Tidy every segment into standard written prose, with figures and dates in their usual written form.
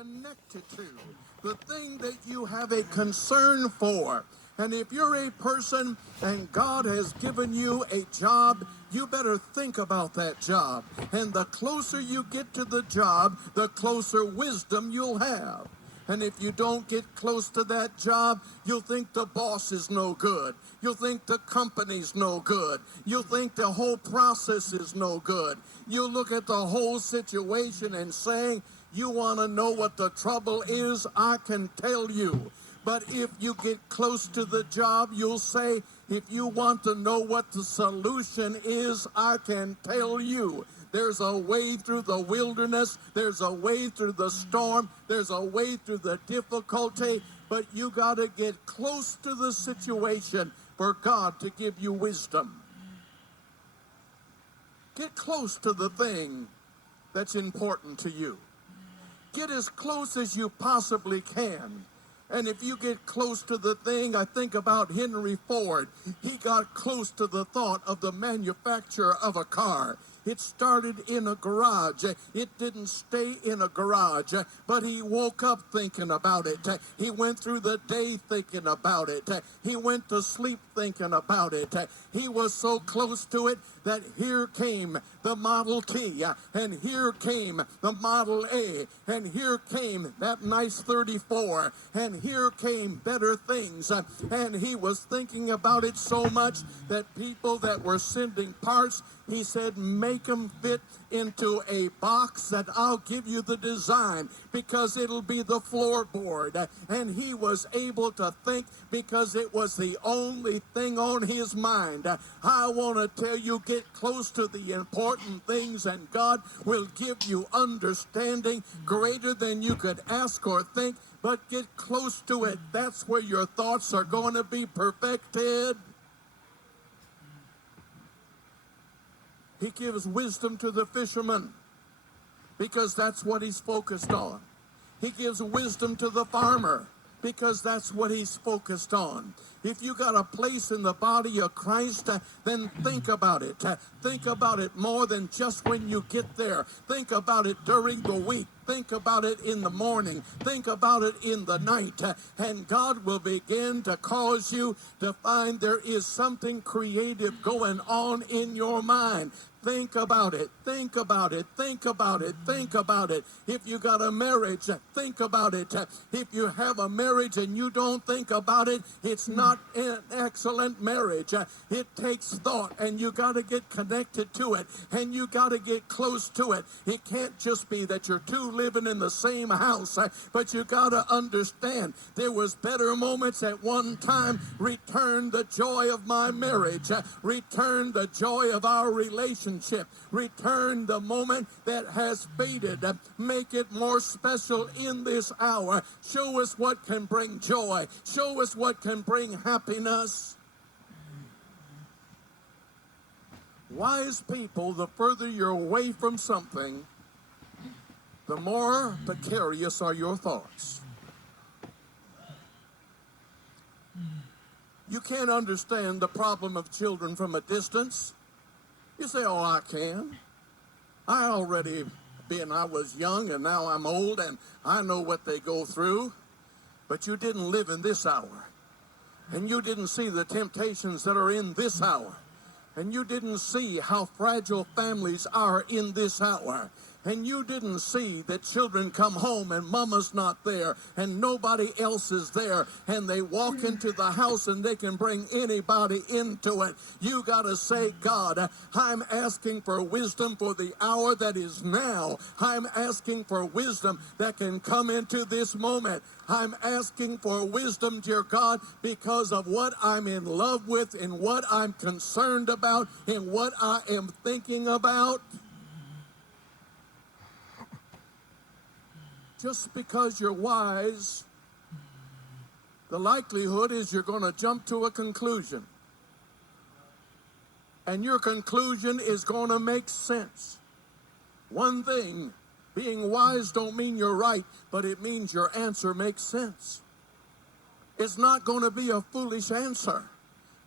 connected to, the thing that you have a concern for. And if you're a person and God has given you a job, you better think about that job. And the closer you get to the job, the closer wisdom you'll have. And if you don't get close to that job, you'll think the boss is no good. You'll think the company's no good. You'll think the whole process is no good. You'll look at the whole situation and say, you want to know what the trouble is? I can tell you. But if you get close to the job, you'll say, if you want to know what the solution is, I can tell you. There's a way through the wilderness. There's a way through the storm. There's a way through the difficulty. But you got to get close to the situation for God to give you wisdom. Get close to the thing that's important to you. Get as close as you possibly can. And if you get close to the thing, I think about Henry Ford. He got close to the thought of the manufacture of a car. It started in a garage. It didn't stay in a garage, but he woke up thinking about it. He went through the day thinking about it. He went to sleep thinking about it. He was so close to it that here came the Model T, and here came the Model A, and here came that nice 34, and here came better things. And he was thinking about it so much that people that were sending parts, he said, make them fit into a box that I'll give you the design because it'll be the floorboard. And he was able to think because it was the only thing on his mind. I want to tell you, get close to the important things and God will give you understanding greater than you could ask or think. But get close to it. That's where your thoughts are going to be perfected. He gives wisdom to the fisherman because that's what he's focused on. He gives wisdom to the farmer because that's what he's focused on. If you got a place in the body of Christ, then think about it. Think about it more than just when you get there. Think about it during the week. Think about it in the morning. Think about it in the night. And God will begin to cause you to find there is something creative going on in your mind. Think about it. Think about it. Think about it. Think about it. If you got a marriage, think about it. If you have a marriage and you don't think about it, it's not an excellent marriage. It takes thought, and you got to get connected to it, and you got to get close to it. It can't just be that you're two living in the same house, but you got to understand there was better moments at one time. Return the joy of my marriage. Return the joy of our relationship. Return the moment that has faded. Make it more special in this hour. Show us what can bring joy. Show us what can bring happiness. Wise people, the further you're away from something, the more precarious are your thoughts. You can't understand the problem of children from a distance. You say, oh, I can. I was young and now I'm old and I know what they go through. But you didn't live in this hour. And you didn't see the temptations that are in this hour. And you didn't see how fragile families are in this hour. And you didn't see that children come home and mama's not there and nobody else is there, and they walk into the house and they can bring anybody into it. You got to say, God, I'm asking for wisdom for the hour that is now. I'm asking for wisdom that can come into this moment. I'm asking for wisdom, dear God, because of what I'm in love with and what I'm concerned about and what I am thinking about. Just because you're wise, the likelihood is you're going to jump to a conclusion. And your conclusion is going to make sense. One thing, being wise don't mean you're right, but it means your answer makes sense. It's not going to be a foolish answer.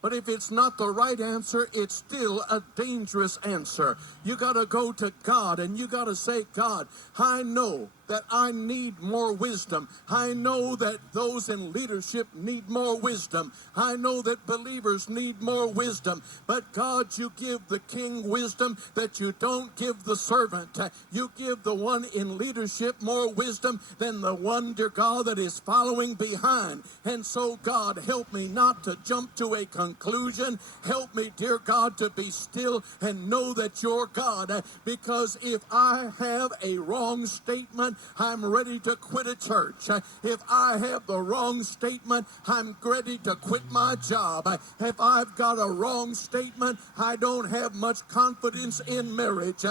But if it's not the right answer, it's still a dangerous answer. You got to go to God and you got to say, God, I know that I need more wisdom. I know that those in leadership need more wisdom. I know that believers need more wisdom. But God, you give the king wisdom that you don't give the servant. You give the one in leadership more wisdom than the one, dear God, that is following behind. And so, God, help me not to jump to a conclusion. Help me, dear God, to be still and know that you're God. Because if I have a wrong statement, I'm ready to quit a church. If I have the wrong statement, I'm ready to quit my job. If I've got a wrong statement, I don't have much confidence in marriage.